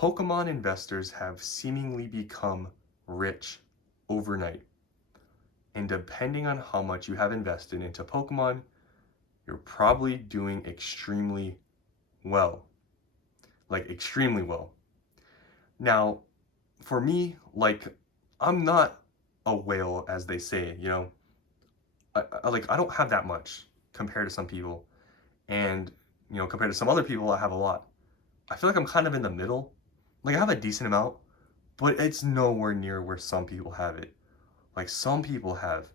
Pokemon investors have seemingly become rich overnight. And depending on how much you have invested into Pokemon, you're probably doing extremely well. Like, extremely well. Now, for me, like, I'm not a whale, as they say, you know? I don't have that much compared to some people. And, you know, compared to some other people, I have a lot. I feel like I'm kind of in the middle. Like, I have a decent amount, but it's nowhere near where some people have it. Like, some people have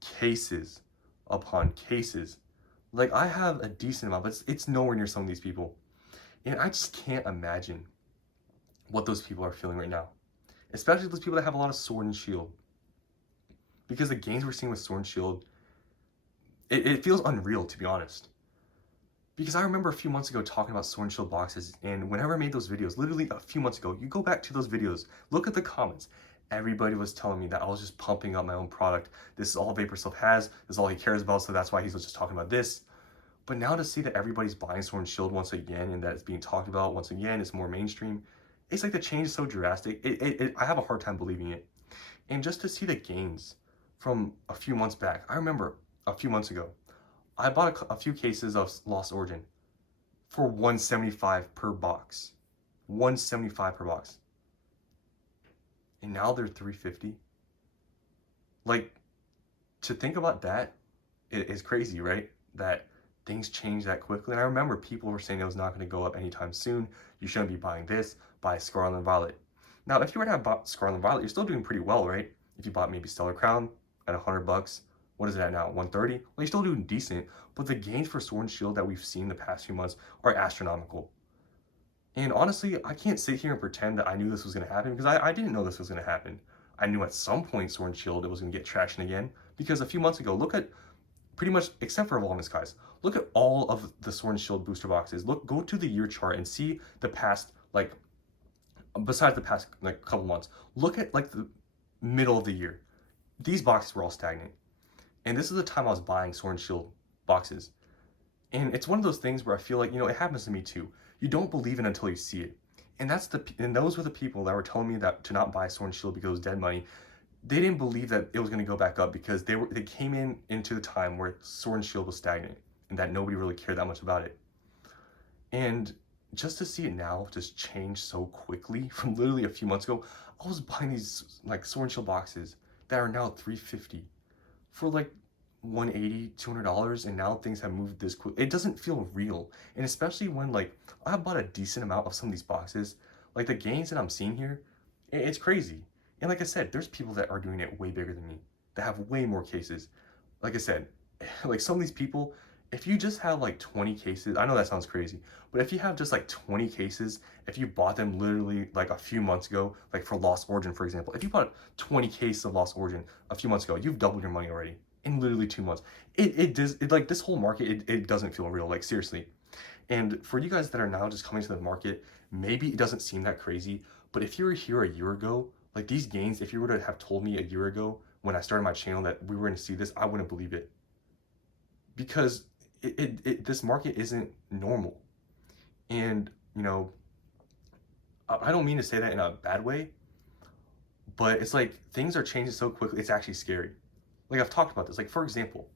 cases upon cases. Like, I have a decent amount, but it's nowhere near some of these people. And I just can't imagine what those people are feeling right now. Especially those people that have a lot of Sword and Shield. Because the gains we're seeing with Sword and Shield, it feels unreal, to be honest. Because I remember a few months ago talking about Sword and Shield boxes, and whenever I made those videos, literally a few months ago, you go back to those videos, look at the comments. Everybody was telling me that I was just pumping up my own product. This is all Vapor Self has, this is all he cares about, so that's why he's just talking about this. But now to see that everybody's buying Sword and Shield once again, and that it's being talked about once again, it's more mainstream, it's like the change is so drastic, I have a hard time believing it. And just to see the gains from a few months back, I remember a few months ago, I bought a few cases of Lost Origin for 175 per box. 175 per box. And now they're 350. Like, to think about that, it is crazy, right? That things change that quickly. And I remember people were saying it was not going to go up anytime soon. You shouldn't be buying this, buy Scarlet and Violet. Now, if you were to have bought Scarlet and Violet, you're still doing pretty well, right? If you bought maybe Stellar Crown at $100, what is it at now? 130? Well, you're still doing decent, but the gains for Sword and Shield that we've seen the past few months are astronomical. And honestly, I can't sit here and pretend that I knew this was going to happen because I didn't know this was going to happen. I knew at some point Sword and Shield it was going to get traction again because a few months ago, look at pretty much, except for Evolving Skies, look at all of the Sword and Shield booster boxes. Go to the year chart and see the past, like, besides the past like couple months, look at like the middle of the year. These boxes were all stagnant. And this is the time I was buying Sword and Shield boxes. And it's one of those things where I feel like, you know, it happens to me too. You don't believe it until you see it. And those were the people that were telling me that to not buy Sword and Shield because it was dead money. They didn't believe that it was going to go back up because they came into the time where Sword and Shield was stagnant and that nobody really cared that much about it. And just to see it now just change so quickly from literally a few months ago, I was buying these like Sword and Shield boxes that are now $350 for like $180, $200, and now things have moved this quick. It doesn't feel real. And especially when like I bought a decent amount of some of these boxes, like the gains that I'm seeing here, it's crazy. And like I said, there's people that are doing it way bigger than me, that have way more cases. Like I said, like some of these people, if you just have like 20 cases, I know that sounds crazy, but if you have just like 20 cases, if you bought them literally like a few months ago, like for Lost Origin, for example, if you bought 20 cases of Lost Origin a few months ago, you've doubled your money already in literally 2 months. It like this whole market, it doesn't feel real, like seriously. And for you guys that are now just coming to the market, maybe it doesn't seem that crazy, but if you were here a year ago, like these gains, if you were to have told me a year ago when I started my channel that we were going to see this, I wouldn't believe it. Because this market isn't normal. And, you know, I don't mean to say that in a bad way, but it's like things are changing so quickly, it's actually scary. Like I've talked about this. Like for example,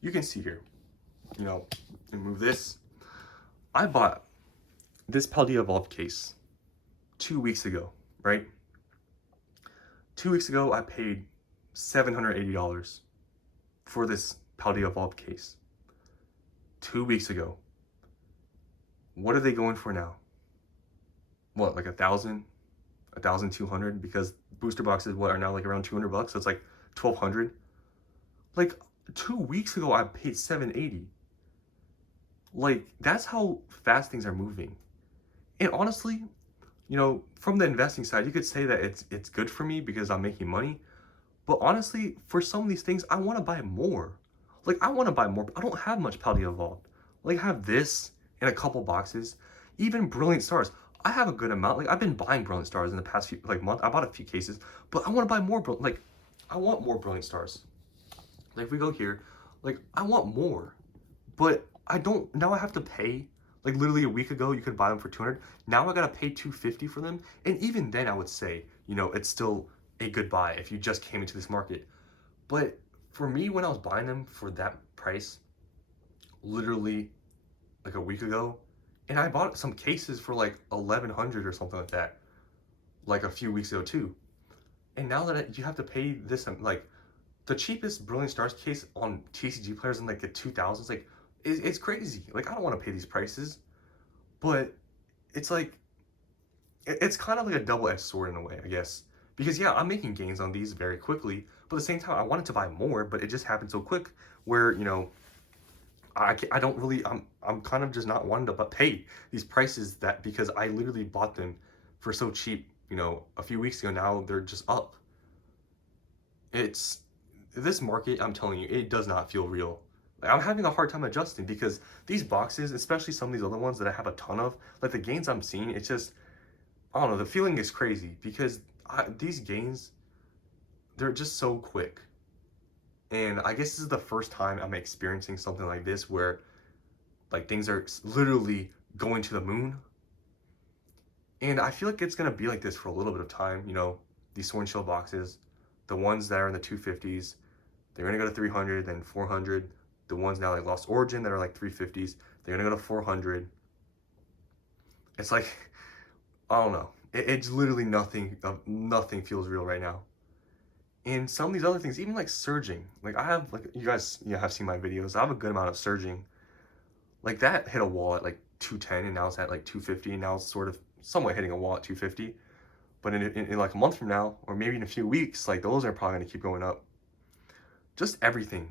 you can see here, you know, and move this. I bought this Paldea Evolved case 2 weeks ago, right? 2 weeks ago, I paid $780 for this Paldea Evolved case. 2 weeks ago. What are they going for now? What, like 1,000, 1,200? Because booster boxes, what, are now like around $200, so it's like 1,200. Like 2 weeks ago, I paid $780. Like that's how fast things are moving. And honestly, you know, from the investing side, you could say that it's good for me because I'm making money. But honestly, for some of these things, I want to buy more. Like I want to buy more, but I don't have much Paldea Evolved. Like I have this in a couple boxes. Even Brilliant Stars, I have a good amount. Like I've been buying Brilliant Stars in the past few month. I bought a few cases, but I want to buy more. Like I want more Brilliant Stars. Like if we go here, like I want more, but I don't. Now I have to pay Like literally a week ago, you could buy them for 200. Now I gotta pay 250 for them. And even then I would say, it's still a good buy if you just came into this market. But for me, when I was buying them for that price, literally like a week ago, and I bought some cases for like 1100 or something like that, like a few weeks ago too. And now that you have to pay this, like the cheapest Brilliant Stars case on TCG players in like the 2000s, like it's crazy. Like I don't want to pay these prices, but it's like it's kind of like a double-edged sword in a way, I guess. Because yeah, I'm making gains on these very quickly, but at the same time, I wanted to buy more, but it just happened so quick where I don't really I'm kind of just not wanting to pay these prices that because I literally bought them for so cheap, a few weeks ago. Now they're just up. It's this market, I'm telling you, it does not feel real. Like, I'm having a hard time adjusting because these boxes, especially some of these other ones that I have a ton of, like the gains I'm seeing, it's just, I don't know, the feeling is crazy because these gains, they're just so quick. And I guess this is the first time I'm experiencing something like this where like things are literally going to the moon. And I feel like it's gonna be like this for a little bit of time, these Sword and Shield boxes, the ones that are in the 250s, they're gonna go to 300, then 400. The ones now like Lost Origin that are like 350s, they're gonna go to 400. It's like, I don't know. It's literally nothing feels real right now. And some of these other things, even like surging, like I have, like you guys have seen my videos, I have a good amount of surging. Like that hit a wall at like 210 and now it's at like 250 and now it's sort of somewhat hitting a wall at 250. But in like a month from now, or maybe in a few weeks, like those are probably gonna keep going up. Just everything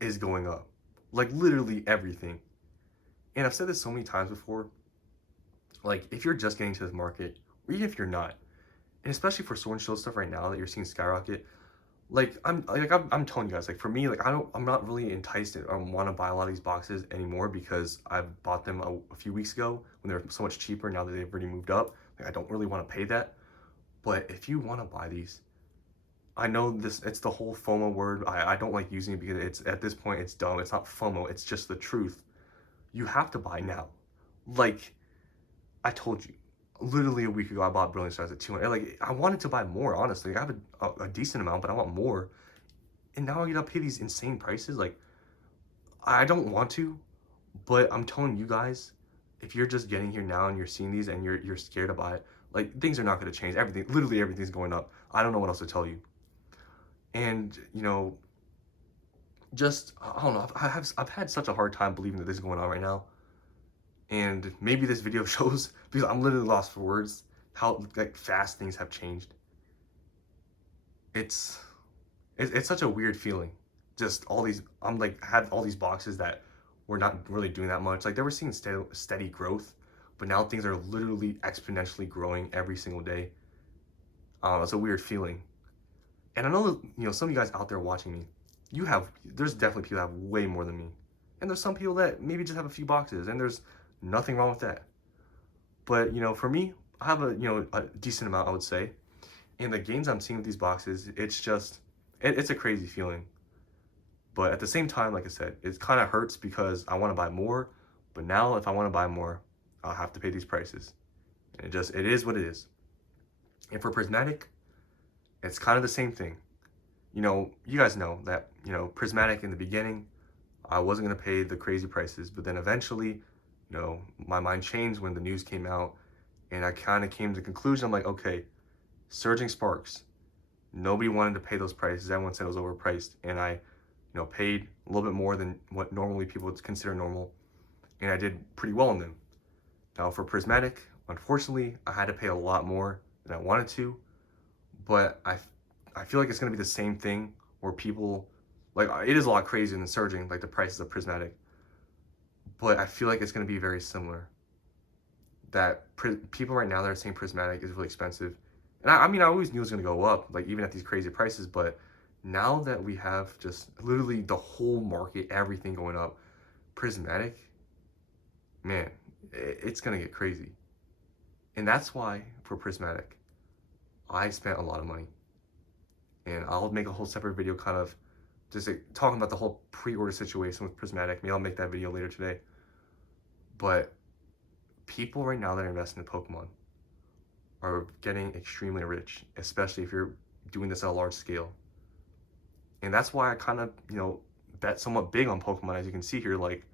is going up. Like literally everything. And I've said this so many times before, like if you're just getting to this market, or even if you're not, and especially for Sword and Shield stuff right now that you're seeing skyrocket, I'm telling you guys, like for me, like I'm not really enticed or want to buy a lot of these boxes anymore because I've bought them a few weeks ago when they're so much cheaper. Now that they've already moved up, like I don't really want to pay that. But if you want to buy these, I know it's the whole FOMO word. I don't like using it because it's at this point it's dumb. It's not FOMO, it's just the truth. You have to buy now. Like I told you, literally a week ago I bought Brilliant Stars at 200. Like I wanted to buy more, honestly. I have a decent amount, but I want more. And now I gotta pay these insane prices. Like I don't want to, but I'm telling you guys, if you're just getting here now and you're seeing these and you're scared to buy it, like things are not gonna change. Literally everything's going up. I don't know what else to tell you. And just I don't know. I've had such a hard time believing that this is going on right now. And maybe this video shows because I'm literally lost for words how like fast things have changed. It's such a weird feeling. Just all these I'm like had all these boxes that were not really doing that much. Like they were seeing steady growth, but now things are literally exponentially growing every single day. It's a weird feeling. And I know some of you guys out there watching me, there's definitely people that have way more than me. And there's some people that maybe just have a few boxes and there's nothing wrong with that. But, for me, I have a decent amount, I would say. And the gains I'm seeing with these boxes, it's just, it's a crazy feeling. But at the same time, like I said, it kind of hurts because I want to buy more. But now if I want to buy more, I'll have to pay these prices. And it is what it is. And for Prismatic, it's kind of the same thing. You guys know that, Prismatic in the beginning, I wasn't going to pay the crazy prices. But then eventually, my mind changed when the news came out. And I kind of came to the conclusion, I'm like, okay, Surging Sparks. Nobody wanted to pay those prices. Everyone said it was overpriced. And I, paid a little bit more than what normally people would consider normal. And I did pretty well on them. Now for Prismatic, unfortunately, I had to pay a lot more than I wanted to. But I feel like it's going to be the same thing where people, like it is a lot crazier than Surging, like the prices of Prismatic. But I feel like it's going to be very similar. That people right now that are saying Prismatic is really expensive. And I mean, I always knew it was going to go up, like even at these crazy prices. But now that we have just literally the whole market, everything going up, Prismatic, man, it's going to get crazy. And that's why for Prismatic, I spent a lot of money. And I'll make a whole separate video kind of just like, talking about the whole pre-order situation with Prismatic. Maybe I'll make that video later today. But people right now that are investing in Pokemon are getting extremely rich, especially if you're doing this at a large scale. And that's why I kind of, bet somewhat big on Pokemon, as you can see here. Like,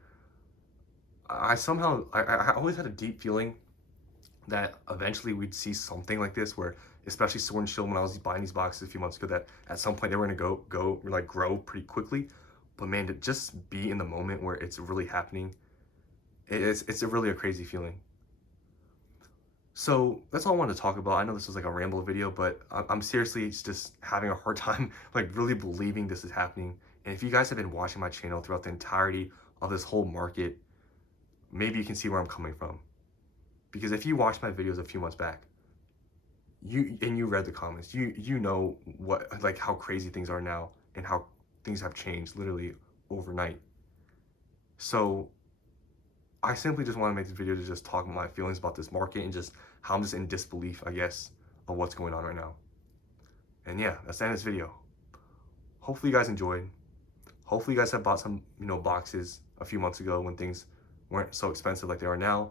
I always had a deep feeling that eventually we'd see something like this, where, especially Sword and Shield, when I was buying these boxes a few months ago, that at some point they were gonna grow pretty quickly. But man, to just be in the moment where it's really happening, it's really a crazy feeling. So that's all I wanted to talk about. I know this was like a ramble video, but I'm seriously just having a hard time like really believing this is happening. And if you guys have been watching my channel throughout the entirety of this whole market, maybe you can see where I'm coming from. Because if you watched my videos a few months back, you read the comments, you know what, like, how crazy things are now and how things have changed literally overnight. So I simply just want to make this video to just talk about my feelings about this market and just how I'm just in disbelief, I guess, of what's going on right now. And yeah, that's the end of this video. Hopefully you guys enjoyed. Hopefully you guys have bought some, boxes a few months ago when things weren't so expensive like they are now.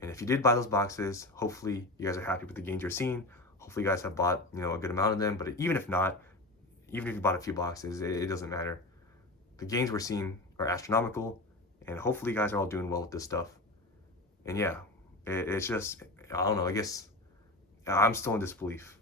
And if you did buy those boxes, hopefully you guys are happy with the gains you're seeing. Hopefully you guys have bought, a good amount of them. But even if not, even if you bought a few boxes, it doesn't matter. The gains we're seeing are astronomical. And hopefully you guys are all doing well with this stuff. And yeah, it's just, I don't know, I guess I'm still in disbelief.